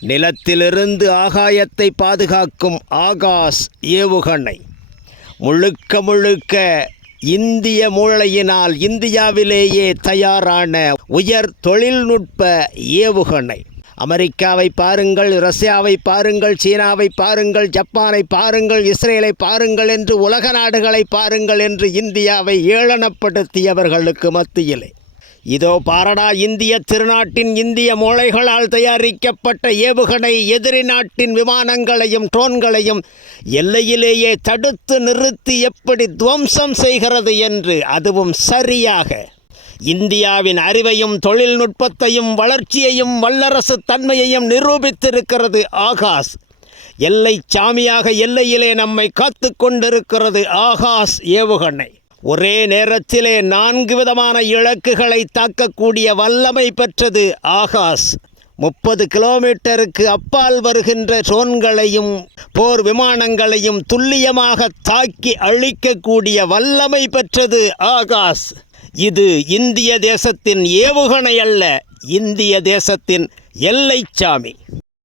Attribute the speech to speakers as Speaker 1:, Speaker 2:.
Speaker 1: நிலத்திலிருந்து ஆகாயத்தை பாதுகாக்கும் ஆகாஷ் ஏவுகணை. முழுக்க முழுக்க இந்திய மூளையினால் இந்தியாவிலேயே தயாரான உயர் தொழில்நுட்ப ஏவுகணை. அமெரிக்காவை பாருங்கள் ரஷ்யாவை பாருங்கள் சீனாவை பாருங்கள் ஜப்பானை பாருங்கள் இஸ்ரேலை பாருங்கள் என்று உலக நாடுகளை பாருங்கள் என்று இந்தியாவை ஏளனப்படுத்தியவர்களுக்கு மத்தியிலே. இதோ பாரடா இந்திய திருநாட்டின் இந்திய மூளைகளால் தயாரிக்கப்பட்ட ஏவுகணை எதிரி நாட்டின் விமானங்களையும் ட்ரோன்களையும் எல்லையிலேயே தடுத்து நிறுத்தி எப்படி துவம்சம் செய்கிறது என்று அதுவும் சரியாக. இந்தியாவின் அறிவையும் தொழில்நுட்பத்தையும் வளர்ச்சியையும் வல்லரசு தன்மையையும் நிரூபித்திருக்கிறது ஆகாஷ். எல்லை சாமியாக எல்லையிலே நம்மை காத்து கொண்டிருக்கிறது ஆகாஷ் ஏவுகணை. ஒரே நேரத்திலே நான்கு விதமான இலக்குகளை தாக்கக்கூடிய வல்லமை பெற்றது ஆகாஷ் முப்பது கிலோமீட்டருக்கு அப்பால் வருகின்ற ட்ரோன்களையும் போர் விமானங்களையும் துல்லியமாக தாக்கி அழிக்கக்கூடிய வல்லமை பெற்றது ஆகாஷ் இது இந்திய தேசத்தின் ஏவுகணை அல்ல இந்திய தேசத்தின் எல்லைச்சாமி